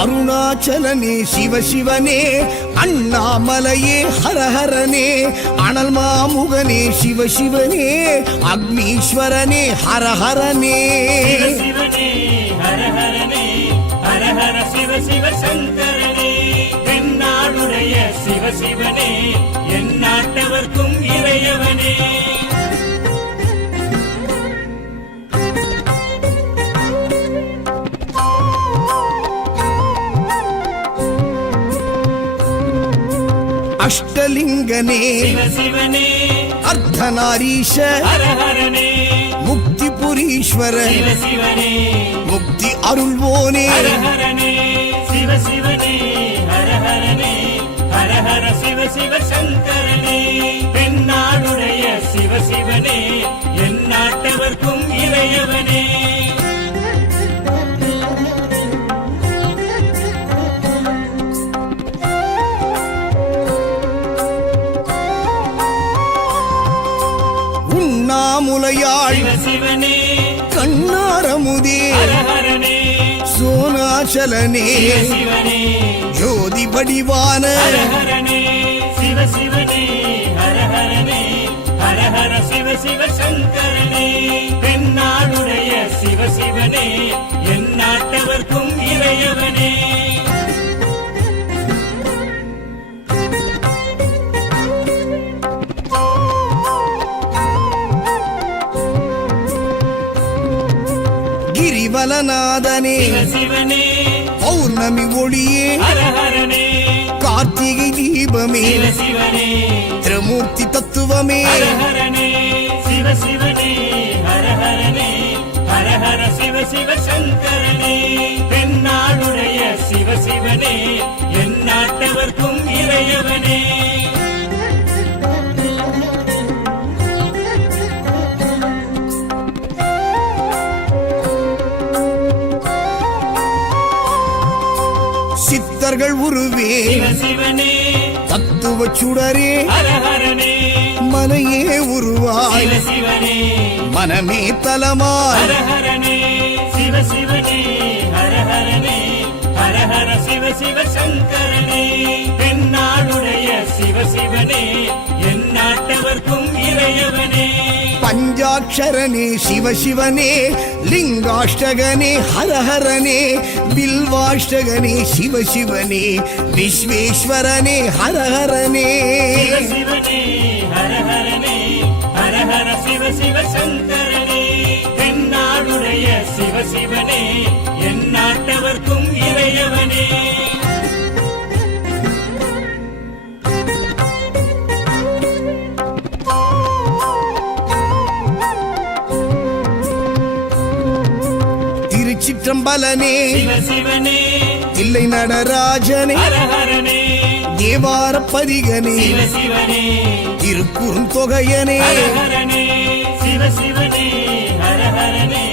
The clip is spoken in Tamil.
அருணாச்சலனே சிவசிவனே, அண்ணாமலையே ஹரஹரனே, அனல் மாமுகனே சிவசிவனே, அக்னீஸ்வரனே ஹரஹரனே. சிவசிவனே ஹரஹரனே, ஹரஹர சிவ சிவ சங்கரனே, தென்னாடுடைய சிவசிவனே, என் நாட்டவர்க்கும் இறையவனே. அஷ்டலிங்கனே சிவசிவனே, அர்த்தநாரீஷ ஹரஹரனே, முக்திபுரீஸ்வர சிவசிவனே, முக்தி அருள்வோனே. ஹரஹரனே சிவசிவனே, ஹரஹரனே, ஹரஹர சிவ சிவ சங்கரனே, தென்னாடுடைய சிவசிவனே, என் நாட்டவர்க்கும் இறையவனே. உண்ணாமுலையாள் சிவசிவனே, கண்ணாரமுதே ஹரஹரனே, சோனாச்சலனே சிவசிவனே, ஜோதி வடிவான ஹரஹரனே சிவசிவனே, ஹரஹரனே, ஹரஹர சிவ சிவ சங்கரனே, தென்னாடுடைய சிவசிவனே, என் நாட்டவர்க்கும் இறையவனே. கிரிவலநாதனே சிவசிவனே, பௌர்ணமி ஒளியே ஹரஹரனே, கார்த்திகை தீபமே சிவசிவனே, திரிமூர்த்தி தத்துவமே. ஹரஹரனே சிவசிவனே, ஹரஹரனே, ஹரஹர சிவ சிவ சங்கரனே, தென்னாடுடைய சிவசிவனே, என் நாட்டவர்க்கும் இறையவனே. சித்தர்கள் உருவே சிவசிவனே, தத்துவ சுடரே ஹரஹரனே, மனையே உருவாய் சிவசிவனே, மனமே தலமாய். ஹரஹரனே சிவசிவனே, ஹரஹரனே, ஹரஹர சிவ சிவ சங்கரனே, தென்னாடுடைய சிவசிவனே, என் நாட்டவர்க்கும் இறையவனே. பஞ்சாட்சரனே சிவசிவனே, லிங்காஷ்டகனே ஹரஹரனே, பில்வாஷ்டகனே சிவசிவனே, விஸ்வேஸ்வரனே ஹரஹரனே. சிவசிவனே, ஹரஹரனே, ஹரஹர சிவ சிவ சங்கரனே, தென்னாடுடைய சிவசிவனே, என் நாட்டவர்க்கும் இறையவனே. திருச்சிற்றம்பலனே சிவசிவனே, தில்லை நடராஜனே, ஹரஹரனே, தேவார பதிகனே, சிவசிவனே, திருக்குறுந்தொகையனே. ஹரஹரனே சிவசிவனே, ஹரஹரனே,